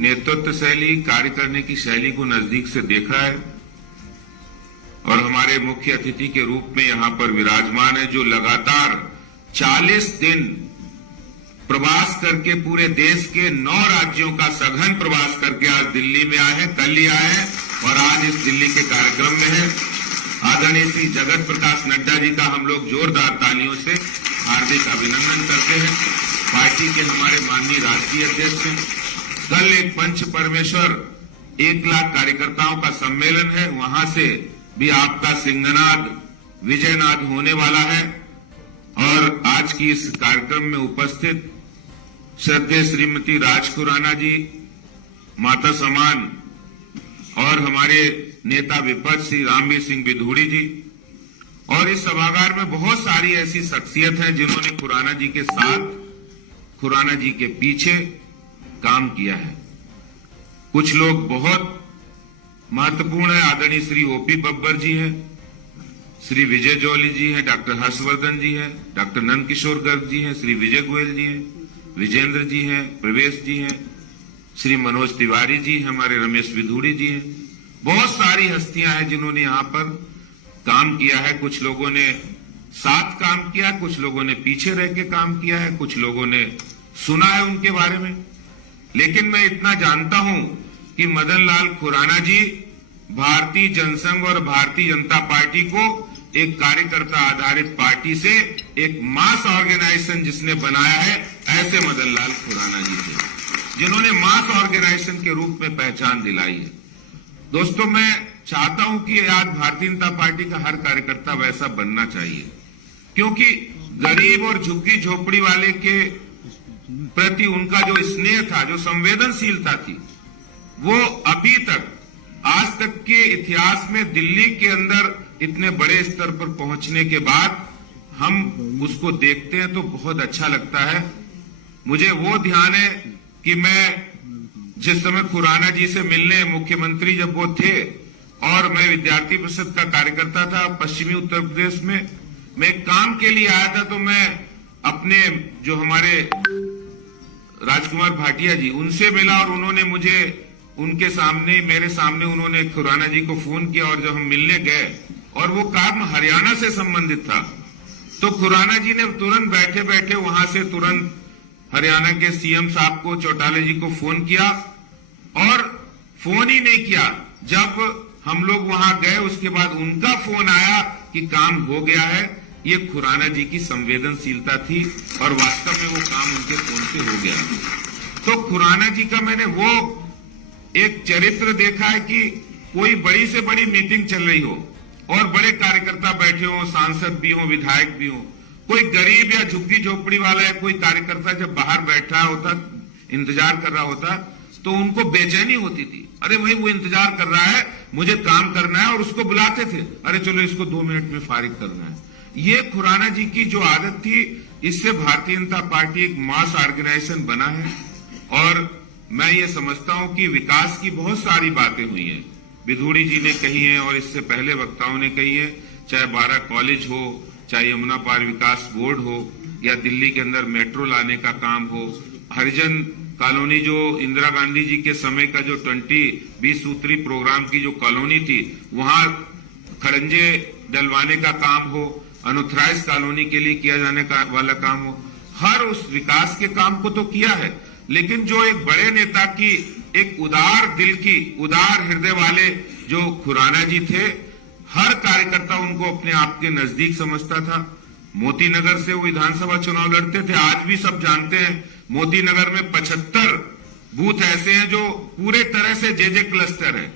नेतृत्व शैली, कार्य करने की शैली को नजदीक से देखा है और हमारे मुख्य अतिथि के रूप में यहां पर विराजमान है, जो लगातार 40 दिन प्रवास करके पूरे देश के 9 राज्यों का सघन प्रवास करके आज दिल्ली में आए हैं, कल ही आए हैं और आज इस दिल्ली के कार्यक्रम में है। आदरणीय श्री जगत प्रकाश नड्डा जी का हम लोग जोरदार तालियों से हार्दिक अभिनंदन करते हैं। पार्टी के हमारे माननीय राष्ट्रीय अध्यक्ष हैं। कल एक पंच परमेश्वर 1 लाख कार्यकर्ताओं का सम्मेलन है, वहां से भी आपका सिंहनाद विजयनाद होने वाला है और आज की इस कार्यक्रम में उपस्थित श्रद्धेय श्रीमती राज खुराना जी, माता समान, और हमारे नेता विपक्ष श्री रामवीर सिंह बिधूड़ी जी, और इस सभागार में बहुत सारी ऐसी शख्सियत हैं जिन्होंने खुराना जी के साथ, खुराना जी के पीछे काम किया है। कुछ लोग बहुत महत्वपूर्ण है, आदरणीय श्री ओपी बब्बर जी हैं, श्री विजय जौली जी हैं, डॉक्टर हर्षवर्धन जी हैं, डॉक्टर नंद किशोर गर्ग जी हैं, श्री विजय गोयल जी हैं, विजेंद्र जी हैं, प्रवेश जी हैं, श्री मनोज तिवारी जी, हमारे रमेश बिधूड़ी जी हैं। बहुत सारी हस्तियां हैं जिन्होंने यहां पर काम किया है। कुछ लोगों ने साथ काम किया, कुछ लोगों ने पीछे रह के काम किया है, कुछ लोगों ने सुना है उनके बारे में। लेकिन मैं इतना जानता हूं कि मदन लाल खुराना जी भारतीय जनसंघ और भारतीय जनता पार्टी को एक कार्यकर्ता आधारित पार्टी से एक मास ऑर्गेनाइजेशन जिसने बनाया है, ऐसे मदन लाल खुराना जी थे जिन्होंने मास ऑर्गेनाइजेशन के रूप में पहचान दिलाई है। दोस्तों, मैं चाहता हूं कि आज भारतीय जनता पार्टी का हर कार्यकर्ता वैसा बनना चाहिए, क्योंकि गरीब और झुग्गी झोपड़ी वाले के प्रति उनका जो स्नेह था, जो संवेदनशीलता थी, वो अभी तक, आज तक के इतिहास में दिल्ली के अंदर इतने बड़े स्तर पर पहुंचने के बाद हम उसको देखते हैं तो बहुत अच्छा लगता है। मुझे वो ध्यान है कि मैं जिस समय खुराना जी से मिलने, मुख्यमंत्री जब वो थे और मैं विद्यार्थी परिषद का कार्यकर्ता था पश्चिमी उत्तर प्रदेश में, मैं काम के लिए आया था, तो मैं अपने जो हमारे राजकुमार भाटिया जी, उनसे मिला और उन्होंने मुझे उनके सामने, मेरे सामने उन्होंने खुराना जी को फोन किया और जब हम मिलने गए और वो काम हरियाणा से संबंधित था, तो खुराना जी ने तुरंत बैठे बैठे वहां से तुरंत हरियाणा के सीएम साहब को, चौटाला जी को फोन किया और फोन ही नहीं किया, जब हम लोग वहां गए उसके बाद उनका फोन आया कि काम हो गया है। ये खुराना जी की संवेदनशीलता थी और वास्तव में वो काम उनके फोन से हो गया। तो खुराना जी का मैंने वो एक चरित्र देखा है कि कोई बड़ी से बड़ी मीटिंग चल रही हो और बड़े कार्यकर्ता बैठे हो, सांसद भी हो, विधायक भी हो, कोई गरीब या झुग्गी झोपड़ी वाला या कोई कार्यकर्ता जब बाहर बैठा होता, इंतजार कर रहा होता, तो उनको बेचैनी होती थी। अरे भाई, वो इंतजार कर रहा है, मुझे काम करना है, और उसको बुलाते थे, अरे चलो इसको 2 मिनट में फारिग करना है। ये खुराना जी की जो आदत थी, इससे भारतीय जनता पार्टी एक मास ऑर्गेनाइजेशन बना है और मैं ये समझता हूं कि विकास की बहुत सारी बातें हुई हैं, बिधूड़ी जी ने कही है और इससे पहले वक्ताओं ने कही है, चाहे 12 कॉलेज हो, चाहे यमुना पार विकास बोर्ड हो, या दिल्ली के अंदर मेट्रो लाने का काम हो, हरिजन कॉलोनी जो इंदिरा गांधी जी के समय का जो 20 सूत्री प्रोग्राम की जो कॉलोनी थी, वहां खड़ंजे डलवाने का काम हो, अनऑथराइज्ड कॉलोनी के लिए किया जाने का वाला काम हो, हर उस विकास के काम को तो किया है। लेकिन जो एक बड़े नेता की, एक उदार दिल की, उदार हृदय वाले जो खुराना जी थे, हर कार्यकर्ता उनको अपने आप के नजदीक समझता था। मोती नगर से वो विधानसभा चुनाव लड़ते थे, आज भी सब जानते हैं मोती नगर में 75 बूथ ऐसे हैं जो पूरे तरह से जे क्लस्टर है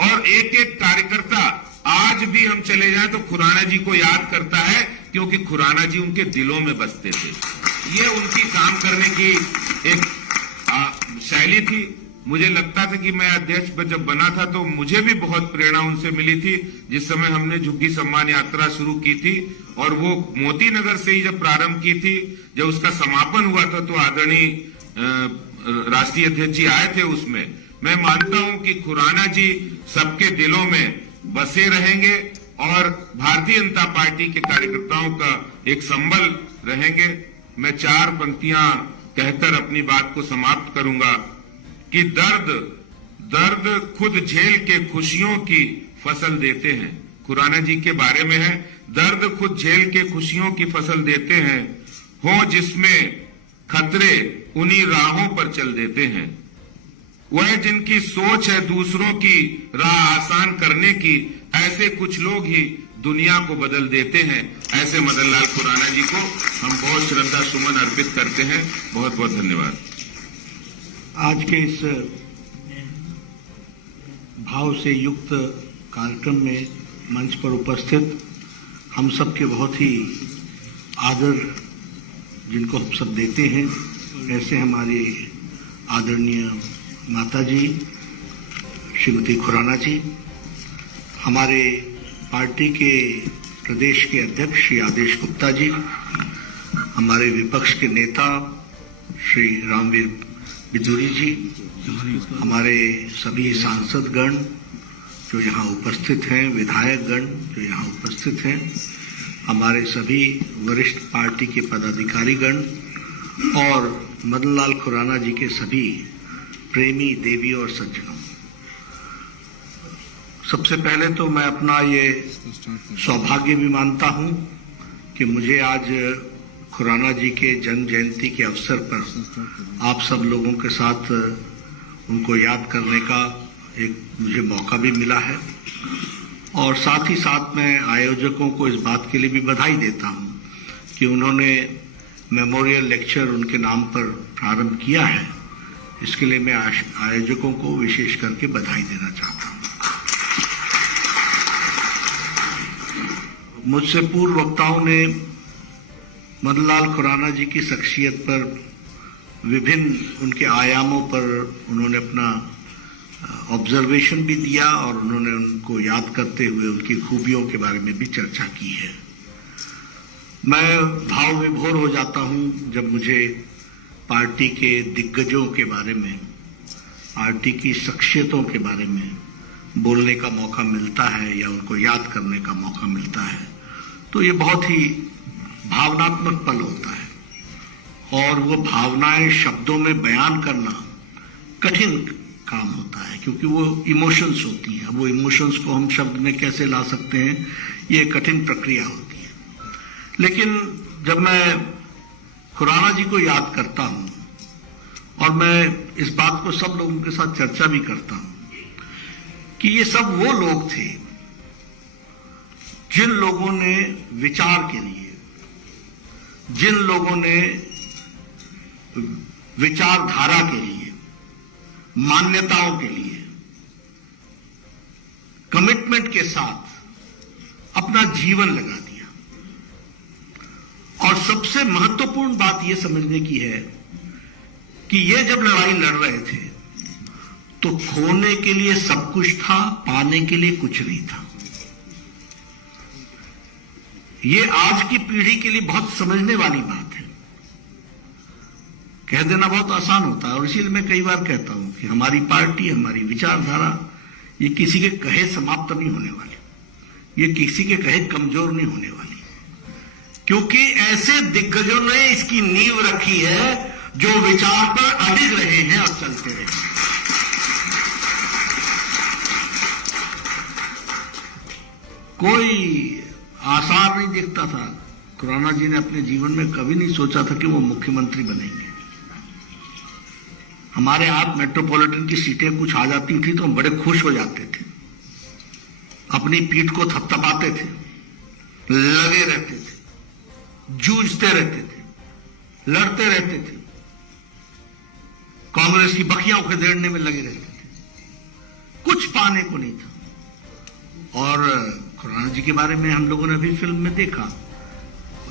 और एक एक कार्यकर्ता आज भी हम चले जाएं तो खुराना जी को याद करता है, क्योंकि खुराना जी उनके दिलों में बसते थे। ये उनकी काम करने की एक शैली थी। मुझे लगता था कि मैं अध्यक्ष जब बना था तो मुझे भी बहुत प्रेरणा उनसे मिली थी, जिस समय हमने झुग्गी सम्मान यात्रा शुरू की थी और वो मोती नगर से ही जब प्रारंभ की थी, जब उसका समापन हुआ था तो आदरणीय राष्ट्रीय अध्यक्ष जी आए थे उसमें। मैं मानता हूं कि खुराना जी सबके दिलों में बसे रहेंगे और भारतीय जनता पार्टी के कार्यकर्ताओं का एक संबल रहेंगे। मैं 4 पंक्तियां कहकर अपनी बात को समाप्त करूंगा कि दर्द खुद झेल के खुशियों की फसल देते हैं। खुराना जी के बारे में है, दर्द खुद झेल के खुशियों की फसल देते हैं, हो जिसमें खतरे उन्हीं राहों पर चल देते हैं। वह जिनकी सोच है दूसरों की राह आसान करने की, ऐसे कुछ लोग ही दुनिया को बदल देते हैं। ऐसे मदन लाल खुराना जी को हम बहुत श्रद्धा सुमन अर्पित करते हैं। बहुत बहुत धन्यवाद। आज के इस भाव से युक्त कार्यक्रम में मंच पर उपस्थित हम सब के बहुत ही आदर जिनको हम सब देते हैं, ऐसे हमारे आदरणीय माता जी श्रीमती खुराना जी, हमारे पार्टी के प्रदेश के अध्यक्ष श्री आदेश गुप्ता जी, हमारे विपक्ष के नेता श्री रामवीर बिदुरी जी, हमारे सभी सांसदगण जो यहाँ उपस्थित हैं, विधायकगण जो यहाँ उपस्थित हैं, हमारे सभी वरिष्ठ पार्टी के पदाधिकारीगण और मदन लाल खुराना जी के सभी प्रेमी देवी और सज्जनों, सबसे पहले तो मैं अपना ये सौभाग्य भी मानता हूँ कि मुझे आज खुराना जी के जन्म जयंती के अवसर पर आप सब लोगों के साथ उनको याद करने का एक मुझे मौका भी मिला है, और साथ ही साथ मैं आयोजकों को इस बात के लिए भी बधाई देता हूँ कि उन्होंने मेमोरियल लेक्चर उनके नाम पर प्रारंभ किया है। इसके लिए मैं आयोजकों को विशेष करके बधाई देना चाहता हूँ। मुझसे पूर्व वक्ताओं ने मदन लाल खुराना जी की शख्सियत पर विभिन्न उनके आयामों पर उन्होंने अपना ऑब्जर्वेशन भी दिया और उन्होंने उनको याद करते हुए उनकी खूबियों के बारे में भी चर्चा की है। मैं भाव विभोर हो जाता हूं जब मुझे पार्टी के दिग्गजों के बारे में, पार्टी की शख्सियतों के बारे में बोलने का मौका मिलता है या उनको याद करने का मौका मिलता है, तो ये बहुत ही भावनात्मक पल होता है और वो भावनाएं शब्दों में बयान करना कठिन काम होता है, क्योंकि वो इमोशंस होती हैं। वो इमोशंस को हम शब्द में कैसे ला सकते हैं, ये कठिन प्रक्रिया होती है। लेकिन जब मैं खुराना जी को याद करता हूं और मैं इस बात को सब लोगों के साथ चर्चा भी करता हूं कि ये सब वो लोग थे जिन लोगों ने विचार के लिए, जिन लोगों ने विचारधारा के लिए, मान्यताओं के लिए कमिटमेंट के साथ अपना जीवन लगा दिया। और सबसे महत्वपूर्ण बात यह समझने की है कि ये जब लड़ाई लड़ रहे थे तो खोने के लिए सब कुछ था, पाने के लिए कुछ नहीं था। ये आज की पीढ़ी के लिए बहुत समझने वाली बात है। कह देना बहुत आसान होता है और इसीलिए मैं कई बार कहता हूं कि हमारी पार्टी, हमारी विचारधारा ये किसी के कहे समाप्त नहीं होने वाली, ये किसी के कहे कमजोर नहीं होने वाली, क्योंकि ऐसे दिग्गजों ने इसकी नींव रखी है जो विचार पर अडिग रहे हैं और चलते रहे। कोई आसार नहीं दिखता था। खुराना जी ने अपने जीवन में कभी नहीं सोचा था कि वो मुख्यमंत्री बनेंगे। हमारे हाथ मेट्रोपॉलिटन की सीटें कुछ आ जाती थी तो हम बड़े खुश हो जाते थे, अपनी पीठ को थपथपाते थे, लगे रहते थे, जूझते रहते थे, लड़ते रहते थे, कांग्रेस की बखियां उखेड़ने में लगे रहते थे। कुछ पाने को नहीं था। और खुराना जी के बारे में हम लोगों ने भी फिल्म में देखा,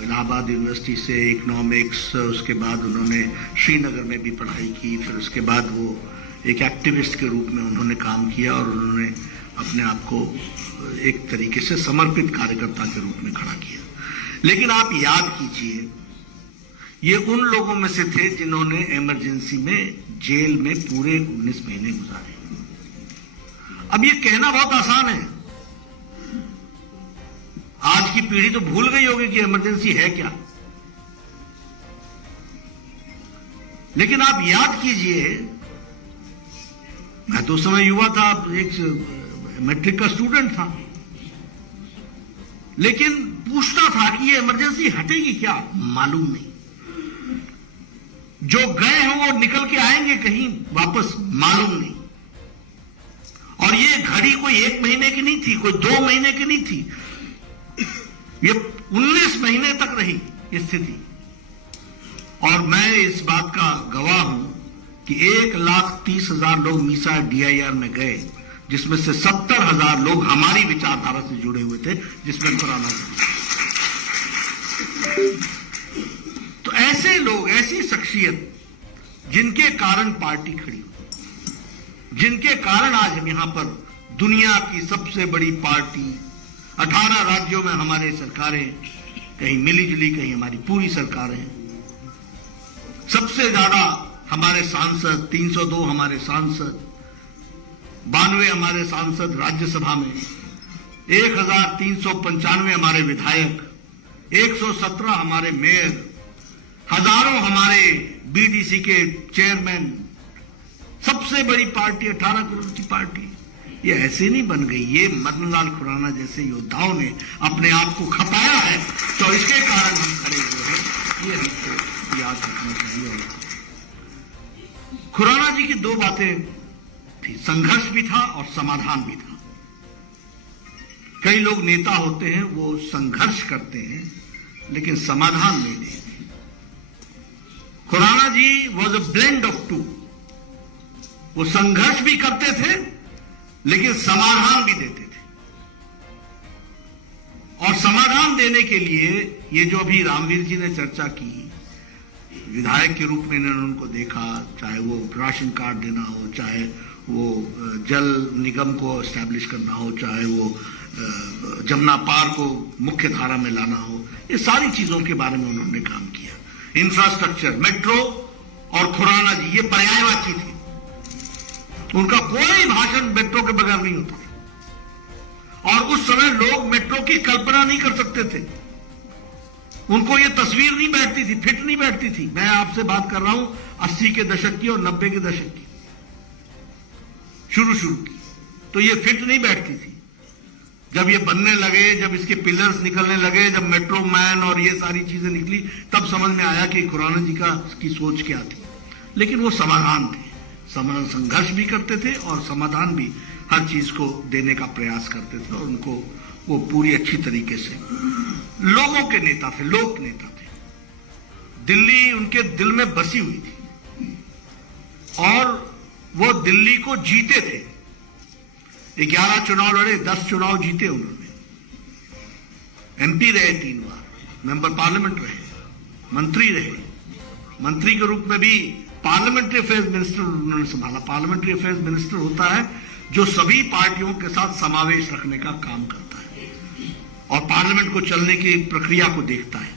इलाहाबाद यूनिवर्सिटी से इकोनॉमिक्स, उसके बाद उन्होंने श्रीनगर में भी पढ़ाई की, फिर उसके बाद वो एक एक्टिविस्ट के रूप में उन्होंने काम किया और उन्होंने अपने आप को एक तरीके से समर्पित कार्यकर्ता के रूप में खड़ा किया। लेकिन आप याद कीजिए, ये उन लोगों में से थे जिन्होंने इमरजेंसी में जेल में पूरे 19 महीने गुजारे। अब ये कहना बहुत आसान है, आज की पीढ़ी तो भूल गई होगी कि इमरजेंसी है क्या। लेकिन आप याद कीजिए मैं तो उस समय युवा था, एक मैट्रिक का स्टूडेंट था, लेकिन पूछता था कि ये इमरजेंसी हटेगी क्या, मालूम नहीं। जो गए हैं वो निकल के आएंगे कहीं वापस, मालूम नहीं। और ये घड़ी कोई 1 महीने की नहीं थी, कोई 2 महीने की नहीं थी, ये 19 महीने तक रही स्थिति। और मैं इस बात का गवाह हूं कि 1,30,000 लोग मीसा DIR में गए, जिसमें से 70,000 लोग हमारी विचारधारा से जुड़े हुए थे, जिसमें कोरोना। तो ऐसे लोग, ऐसी शख्सियत जिनके कारण पार्टी खड़ी हुई, जिनके कारण आज हम यहां पर दुनिया की सबसे बड़ी पार्टी, 18 राज्यों में हमारे सरकारें, कहीं मिली जुली, कहीं हमारी पूरी सरकारें, सबसे ज्यादा हमारे सांसद, 302 हमारे सांसद, 92 हमारे सांसद राज्यसभा में, 1,395 हमारे विधायक, 117 हमारे मेयर, हजारों हमारे BDC के चेयरमैन, सबसे बड़ी पार्टी, 18 करोड़ की पार्टी, ये ऐसे नहीं बन गई। ये मदन लाल खुराना जैसे योद्धाओं ने अपने आप को खपाया है, तो इसके कारण हम खड़े हुए हैं। ये हमको याद रखना चाहिए। खुराना जी की 2 बातें थी, संघर्ष भी था और समाधान भी था। कई लोग नेता होते हैं, वो संघर्ष करते हैं लेकिन समाधान नहीं देते। खुराना जी वॉज अ ब्लेंड ऑफ 2। वो संघर्ष भी करते थे लेकिन समाधान भी देते थे। और समाधान देने के लिए ये जो अभी रामवीर जी ने चर्चा की, विधायक के रूप में इन्होंने उनको देखा, चाहे वो राशन कार्ड देना हो, चाहे वो जल निगम को एस्टैब्लिश करना हो, चाहे वो जमुना पार को मुख्य धारा में लाना हो, ये सारी चीजों के बारे में उन्होंने काम किया। इंफ्रास्ट्रक्चर, मेट्रो और खुराना जी, ये पर्यायवाची थे। उनका कोई भाषण मेट्रो के बगैर नहीं होता था। और उस समय लोग मेट्रो की कल्पना नहीं कर सकते थे, उनको ये तस्वीर नहीं बैठती थी, फिट नहीं बैठती थी। मैं आपसे बात कर रहा हूं 80 के दशक की और 90 के दशक की, शुरू की, तो ये फिट नहीं बैठती थी। जब ये बनने लगे, जब इसके पिलर्स निकलने लगे, जब मेट्रो मैन और ये सारी चीजें निकली, तब समझ में आया कि खुराना जी की सोच क्या थी। लेकिन वो समाधान थे, संघर्ष भी करते थे और समाधान भी, हर चीज को देने का प्रयास करते थे। और उनको वो पूरी अच्छी तरीके से लोगों के नेता थे, लोक नेता थे। दिल्ली उनके दिल में बसी हुई थी और वो दिल्ली को जीते थे। 11 चुनाव लड़े, 10 चुनाव जीते उन्होंने। MP रहे 3 बार, मेंबर पार्लियामेंट रहे, मंत्री रहे, मंत्री के रूप में भी पार्लियामेंट्री अफेयर्स मिनिस्टर उन्होंने संभाला। पार्लियामेंट्री अफेयर्स मिनिस्टर होता है जो सभी पार्टियों के साथ समावेश रखने का काम करता है और पार्लियामेंट को चलने की प्रक्रिया को देखता है।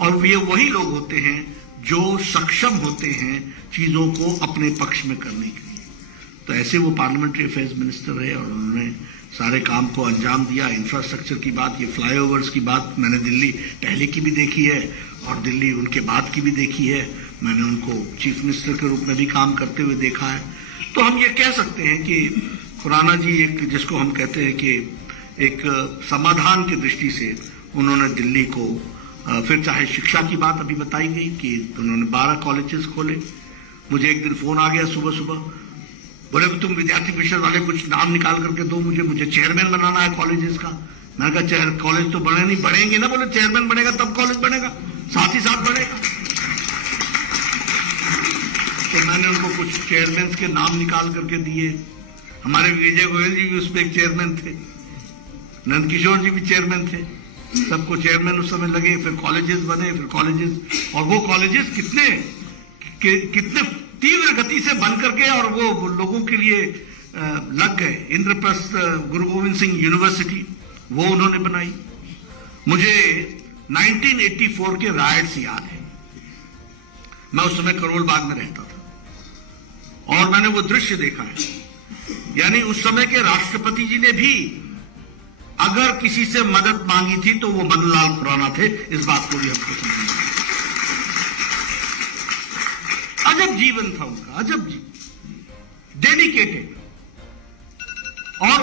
और ये वही लोग होते हैं जो सक्षम होते हैं चीजों को अपने पक्ष में करने के लिए। तो ऐसे वो पार्लियामेंट्री अफेयर्स मिनिस्टर रहे और उन्होंने सारे काम को अंजाम दिया। इंफ्रास्ट्रक्चर की बात, ये फ्लाईओवर्स की बात मैंने दिल्ली पहले की भी देखी है और दिल्ली उनके बाद की भी देखी है। मैंने उनको चीफ मिनिस्टर के रूप में भी काम करते हुए देखा है। तो हम ये कह सकते हैं कि खुराना जी एक, जिसको हम कहते हैं कि एक समाधान की दृष्टि से उन्होंने दिल्ली को, फिर चाहे शिक्षा की बात अभी बताई गई कि उन्होंने 12 कॉलेजेस खोले। मुझे एक दिन फोन आ गया सुबह, बोले कि तुम विद्यार्थी परिषद वाले कुछ नाम निकाल करके दो, मुझे चेयरमैन बनाना है कॉलेजेस का। मैंने कहा कॉलेज तो बने नहीं, बढ़ेंगे ना। बोले चेयरमैन बनेगा तब कॉलेज बनेगा, साथ ही साथ बढ़ेगा। तो मैंने उनको कुछ चेयरमैन के नाम निकाल करके दिए। हमारे विजय गोयल जी भी उसमें एक चेयरमैन थे, नंद किशोर जी भी चेयरमैन थे, सबको चेयरमैन उस समय लगे। फिर कॉलेजेस बने, फिर कॉलेजेस, और वो कॉलेजेस कितने तीव्र गति से बन करके और वो लोगों के लिए लग गए। इंद्रप्रस्थ गुरु गोविंद सिंह यूनिवर्सिटी वो उन्होंने बनाई। मुझे 1984 के रायट्स याद है। मैं उस समय करोल बाग में रहता था और मैंने वो दृश्य देखा है। यानी उस समय के राष्ट्रपति जी ने भी अगर किसी से मदद मांगी थी तो वो मदन लाल खुराना थे। इस बात को भी हमको समझना। अजब जीवन था उनका, अजब जीवन। डेडिकेटेड। और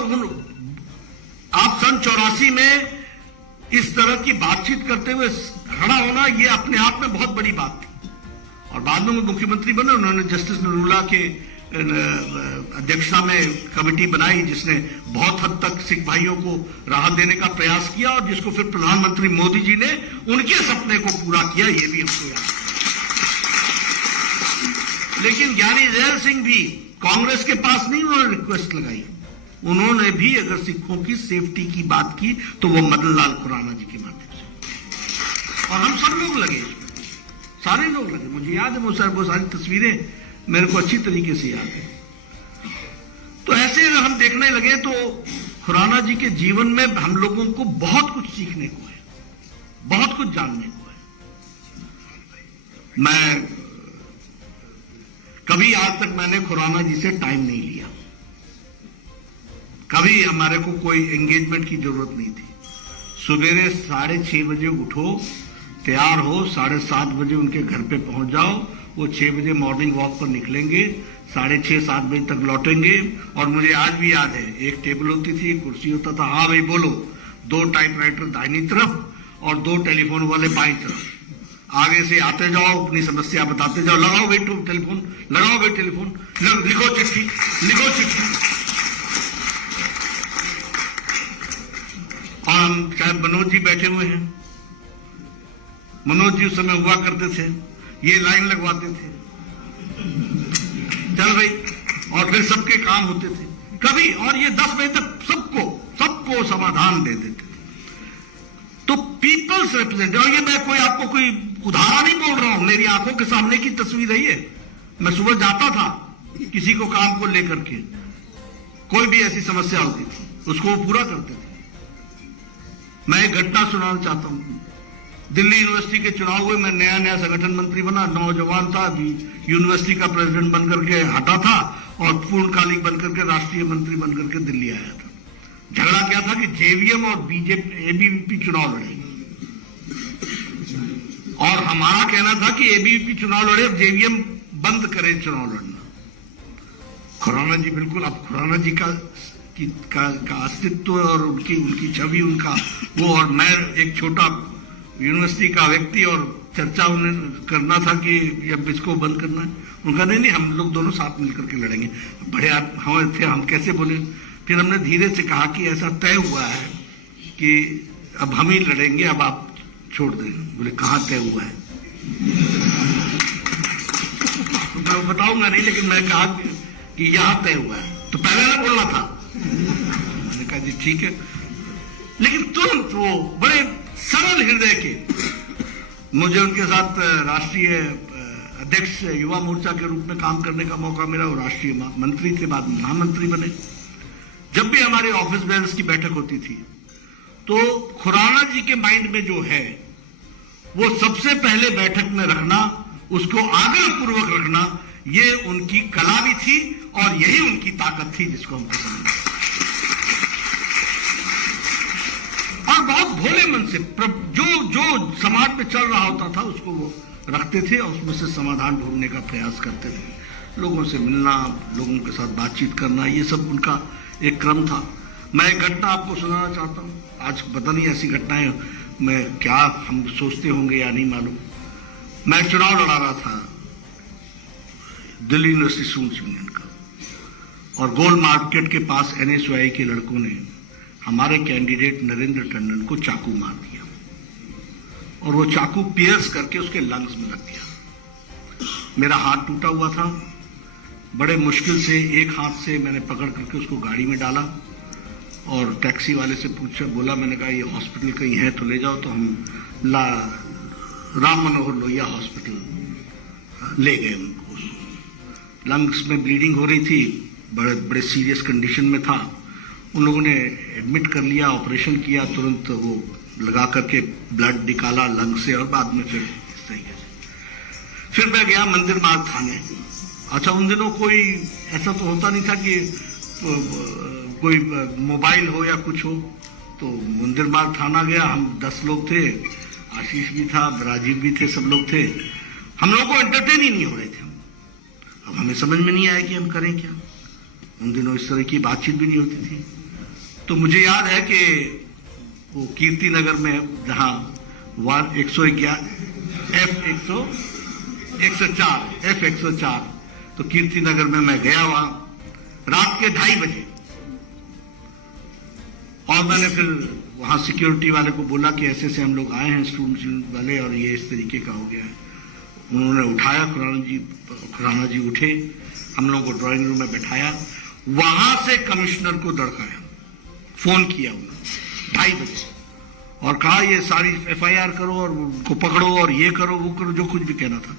आप सन 84 में इस तरह की बातचीत करते हुए खड़ा होना, ये अपने आप में बहुत बड़ी बात थी। और बाद में वो मुख्यमंत्री बने, उन्होंने जस्टिस नरूला के अध्यक्षता में कमेटी बनाई जिसने बहुत हद तक सिख भाइयों को राहत देने का प्रयास किया और जिसको फिर प्रधानमंत्री मोदी जी ने उनके सपने को पूरा किया, ये भी हमको याद है। लेकिन ज्ञानी जैल सिंह भी कांग्रेस के पास नहीं उन्होंने रिक्वेस्ट लगाई, उन्होंने भी अगर सिखों की सेफ्टी की बात की तो वो मदन लाल खुराना जी के माध्यम से, और हम सब लोग लगे, सारे लोग लगे। मुझे याद है वो सारी तस्वीरें मेरे को अच्छी तरीके से याद है। तो ऐसे अगर हम देखने लगे तो खुराना जी के जीवन में हम लोगों को बहुत कुछ सीखने को है, बहुत कुछ जानने को है। मैं कभी आज तक मैंने खुराना जी से टाइम नहीं लिया, कभी हमारे को कोई एंगेजमेंट की जरूरत नहीं थी। सवेरे 6:30 बजे उठो, तैयार हो, 7:30 बजे उनके घर पे पहुंच जाओ, वो 6 बजे मॉर्निंग वॉक पर निकलेंगे, 6:30-7 बजे तक लौटेंगे। और मुझे आज भी याद है, एक टेबल होती थी, एक कुर्सी होता था, हाँ भाई बोलो, 2 टाइपराइटर दाहिनी तरफ और 2 टेलीफोन वाले बाईं तरफ। आगे से आते जाओ, अपनी समस्या बताते जाओ, लगाओ भाई टेलीफोन, लगाओ भाई टेलीफोन, लिखो चिट्ठी, लिखो चिट्ठी। और हम शायद मनोज जी बैठे हुए हैं, मनोज जी उस समय हुआ करते थे, ये लाइन लगवाते थे, चल भाई, और फिर सबके काम होते थे कभी, और ये 10 बजे तक सबको समाधान दे देते थे। तो पीपल्स रिप्रेजेंटेटिव, और ये मैं आपको कोई उदाहरण नहीं बोल रहा हूं, मेरी आंखों के सामने की तस्वीर है ये। मैं सुबह जाता था किसी को काम को लेकर के, कोई भी ऐसी समस्या होती थी उसको वो पूरा करते थे। मैं एक घटना सुनाना चाहता हूं। दिल्ली यूनिवर्सिटी के चुनाव हुए, मैं नया संगठन मंत्री बना, नौजवान था, यूनिवर्सिटी का प्रेसिडेंट बनकर के हटा था और पूर्णकालिक बनकर के राष्ट्रीय मंत्री बनकर के दिल्ली आया था। झगड़ा क्या था कि जेवीएम और बीजेपी एबीवीपी चुनाव लड़ेंगे, और हमारा कहना था कि एबीवीपी चुनाव लड़े, जेवीएम बंद करे चुनाव लड़ना। खुराना जी बिल्कुल, अब खुराना जी का अस्तित्व और उनकी छवि, उनका वो, और मैं एक छोटा यूनिवर्सिटी का व्यक्ति, और चर्चा उन्हें करना था कि अब इसको बंद करना है। उनका नहीं, हम लोग दोनों साथ मिलकर के लड़ेंगे। बड़े हम थे, हम कैसे बोले। फिर हमने धीरे से कहा कि ऐसा तय हुआ है कि अब हम ही लड़ेंगे, अब आप छोड़ दें। बोले कहाँ तय हुआ है? मैं बताऊंगा नहीं, लेकिन मैं कहा कि यहाँ तय हुआ है, तो पहले ना बोलना था। मैंने कहा जी ठीक है, लेकिन तुरंत वो बड़े सरल हृदय के, मुझे उनके साथ राष्ट्रीय अध्यक्ष युवा मोर्चा के रूप में काम करने का मौका मिला। वो राष्ट्रीय मंत्री थे, बाद में महामंत्री बने। जब भी हमारे ऑफिस बेयर्स की बैठक होती थी तो खुराना जी के माइंड में जो है वो सबसे पहले बैठक में रखना, उसको आग्रह पूर्वक रखना, ये उनकी कला भी थी और यही उनकी ताकत थी जिसको हम पसंद करते। और बहुत भोले मन से जो समाज में चल रहा होता था उसको वो रखते थे और उसमें से समाधान ढूंढने का प्रयास करते थे। लोगों से मिलना, लोगों के साथ बातचीत करना, ये सब उनका एक क्रम था। मैं एक घटना आपको सुनाना चाहता हूँ। आज पता नहीं ऐसी घटनाएं मैं क्या हम सोचते होंगे या नहीं मालूम। मैं चुनाव लड़ा रहा था दिल्ली यूनिवर्सिटी स्टूडेंट्स यूनियन का, और गोल मार्केट के पास NSUI के लड़कों ने हमारे कैंडिडेट नरेंद्र टंडन को चाकू मार दिया, और वो चाकू पियर्स करके उसके लंग्स में लग गया। मेरा हाथ टूटा हुआ था, बड़े मुश्किल से एक हाथ से मैंने पकड़ करके उसको गाड़ी में डाला और टैक्सी वाले से पूछा, बोला, मैंने कहा ये हॉस्पिटल कहीं है तो ले जाओ, तो हम राम मनोहर लोहिया हॉस्पिटल ले गए उनको। लंग्स में ब्लीडिंग हो रही थी, बड़े सीरियस कंडीशन में था। उन लोगों ने एडमिट कर लिया, ऑपरेशन किया, तुरंत वो लगा करके ब्लड निकाला लंग से, और बाद में फिर इस तरीके से फिर मैं गया मंदिर मार्ग थाने। अच्छा, उन दिनों कोई ऐसा तो होता नहीं था कि कोई मोबाइल हो या कुछ हो, तो मंदिर मार्ग थाना गया। हम 10 लोग थे, आशीष भी था, राजीव भी थे, सब लोग थे। हम लोगों को एंटरटेन ही नहीं हो रहे थे। अब हमें समझ में नहीं आया कि हम करें क्या। उन दिनों इस तरह की बातचीत भी नहीं होती थी। तो मुझे याद है कि वो कीर्ति नगर में जहां 104 तो कीर्ति नगर में मैं गया वहां रात के 2:30 बजे, और मैंने फिर वहां सिक्योरिटी वाले को बोला कि ऐसे से हम लोग आए हैं स्टूडेंट वाले और ये इस तरीके का हो गया है। उन्होंने उठाया, खुराना जी उठे, हम लोगों को ड्राइंग रूम में बैठाया, वहां से कमिश्नर को दड़काया, फोन किया उन्होंने 2:30 बजे और कहा ये सारी FIR करो और उनको पकड़ो और ये करो वो करो, जो कुछ भी कहना था।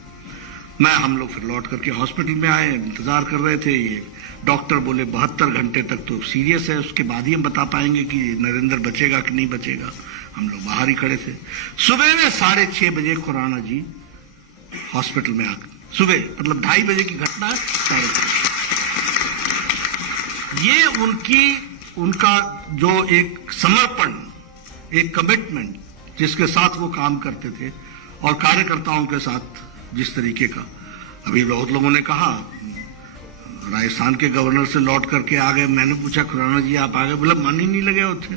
हम लोग फिर लौट करके हॉस्पिटल में आए, इंतजार कर रहे थे। ये डॉक्टर बोले 72 घंटे तक तो सीरियस है, उसके बाद ही हम बता पाएंगे कि नरेंद्र बचेगा कि नहीं बचेगा। हम लोग बाहर ही खड़े थे। सुबह में 6:30 बजे खुराना जी हॉस्पिटल में आकर, सुबह मतलब 2:30 बजे की घटना है, 6:30। ये उनका जो एक समर्पण, एक कमिटमेंट जिसके साथ वो काम करते थे और कार्यकर्ताओं के साथ जिस तरीके का, अभी बहुत लोगों ने कहा राजस्थान के गवर्नर से लौट करके आ गए। मैंने पूछा खुराना जी आप आ गए? बोला मन ही नहीं लगे उठे।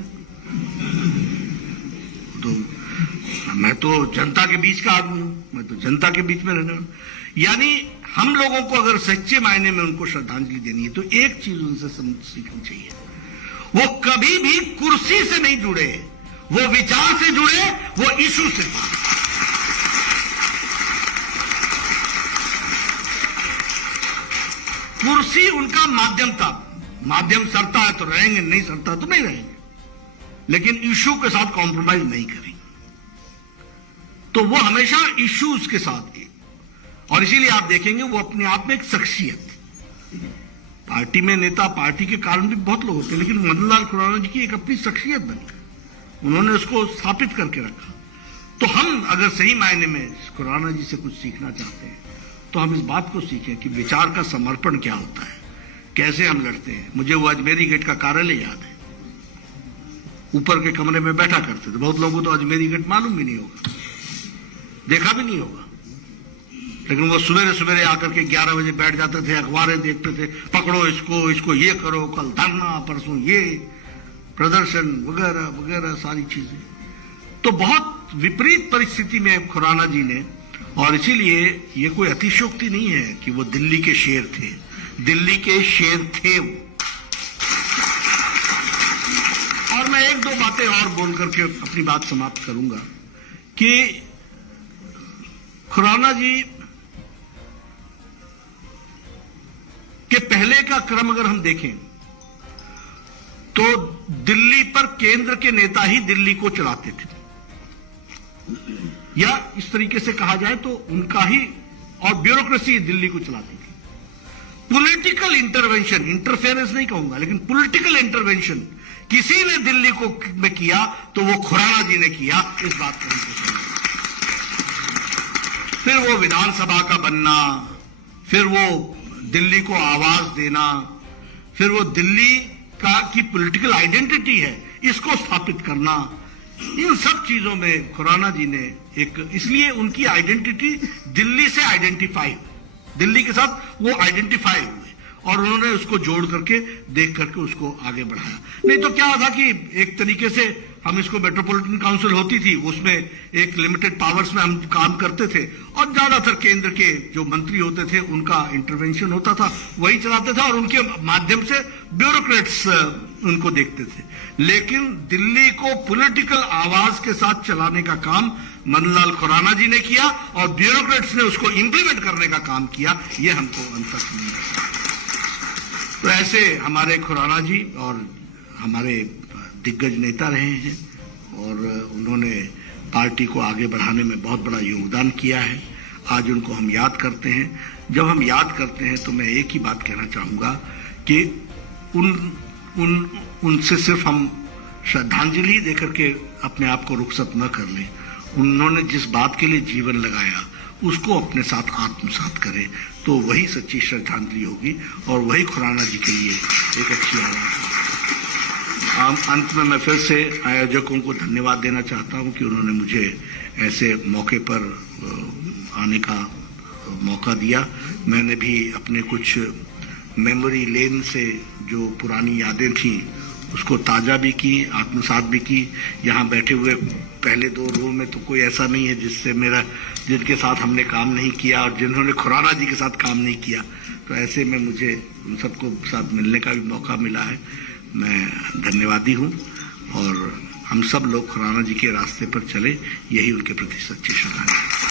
तो मैं तो जनता के बीच का आदमी हूं, मैं तो जनता के बीच में रहने। यानी हम लोगों को अगर सच्चे मायने में उनको श्रद्धांजलि देनी है तो एक चीज उनसे सीखनी चाहिए, वो कभी भी कुर्सी से नहीं जुड़े, वो विचार से जुड़े, वो इशू से। कुर्सी उनका माध्यम था, माध्यम सरता है तो रहेंगे, नहीं सरता तो नहीं रहेंगे, लेकिन इशू के साथ कॉम्प्रोमाइज नहीं करेंगे। तो वो हमेशा इश्यूज के साथ थे और इसीलिए आप देखेंगे वो अपने आप में एक शख्सियत। पार्टी में नेता, पार्टी के कारण भी बहुत लोग होते हैं, लेकिन मदन लाल खुराना जी की एक अपनी शख्सियत बन गई, उन्होंने उसको स्थापित करके रखा। तो हम अगर सही मायने में खुराना जी से कुछ सीखना चाहते हैं तो हम इस बात को सीखें कि विचार का समर्पण क्या होता है, कैसे हम लड़ते हैं। मुझे वो अजमेरी गेट का कार्यालय याद है, ऊपर के कमरे में बैठा करते थे। बहुत लोगों को तो अजमेरी गेट मालूम भी नहीं होगा, देखा भी नहीं होगा, लेकिन वो सवेरे सवेरे आकर के 11 बजे बैठ जाते थे, अखबारें देखते थे, पकड़ो इसको ये करो, कल धरना, परसों ये प्रदर्शन वगैरह वगैरह सारी चीजें। तो बहुत विपरीत परिस्थिति में खुराना जी ने, और इसीलिए ये कोई अतिशयोक्ति नहीं है कि वो दिल्ली के शेर थे, दिल्ली के शेर थे वो। और मैं एक दो बातें और बोल करके अपनी बात समाप्त करूंगा कि खुराना जी के पहले का क्रम अगर हम देखें तो दिल्ली पर केंद्र के नेता ही दिल्ली को चलाते थे, या इस तरीके से कहा जाए तो उनका ही, और ब्यूरोक्रेसी दिल्ली को चलाती थी। पॉलिटिकल इंटरवेंशन, इंटरफेरेंस नहीं कहूंगा, लेकिन पॉलिटिकल इंटरवेंशन किसी ने दिल्ली को में किया तो वो खुराना जी ने किया, इस बात को हमको समझना। फिर वो विधानसभा का बनना, फिर वो दिल्ली को आवाज देना, फिर वो दिल्ली का की पॉलिटिकल आइडेंटिटी है इसको स्थापित करना, इन सब चीजों में खुराना जी ने एक, इसलिए उनकी आइडेंटिटी दिल्ली से आइडेंटिफाई, दिल्ली के साथ वो आइडेंटिफाई हुए और उन्होंने उसको जोड़ करके देख करके उसको आगे बढ़ाया। नहीं तो क्या था कि एक तरीके से हम इसको मेट्रोपॉलिटन काउंसिल होती थी, उसमें एक लिमिटेड पावर्स में हम काम करते थे और ज्यादातर केंद्र के जो मंत्री होते थे उनका इंटरवेंशन होता था, वही चलाते थे और उनके माध्यम से ब्यूरोक्रेट्स उनको देखते थे। लेकिन दिल्ली को पॉलिटिकल आवाज के साथ चलाने का काम मनलाल खुराना जी ने किया और ब्यूरोक्रेट्स ने उसको इंप्लीमेंट करने का काम किया, ये हमको अंतर समझ आता है। तो ऐसे हमारे खुराना जी और हमारे दिग्गज नेता रहे हैं और उन्होंने पार्टी को आगे बढ़ाने में बहुत बड़ा योगदान किया है। आज उनको हम याद करते हैं। जब हम याद करते हैं तो मैं एक ही बात कहना चाहूंगा कि उनसे सिर्फ हम श्रद्धांजलि देकर के अपने आप को रुखसत न कर लें। उन्होंने जिस बात के लिए जीवन लगाया उसको अपने साथ आत्मसात करें, तो वही सच्ची श्रद्धांजलि होगी और वही खुराना जी के लिए एक अच्छी आवाज होगी। अंत में मैं फिर से आयोजकों को धन्यवाद देना चाहता हूं कि उन्होंने मुझे ऐसे मौके पर आने का मौका दिया। मैंने भी अपने कुछ मेमोरी लेन से जो पुरानी यादें थी उसको ताज़ा भी की, आत्मसात भी की। यहाँ बैठे हुए पहले 2 रो में तो कोई ऐसा नहीं है जिनके साथ हमने काम नहीं किया और जिन्होंने खुराना जी के साथ काम नहीं किया। तो ऐसे में मुझे उन सबको साथ मिलने का भी मौका मिला है। मैं धन्यवादी हूँ और हम सब लोग खुराना जी के रास्ते पर चले, यही उनके प्रति सच्ची श्रद्धांजलि।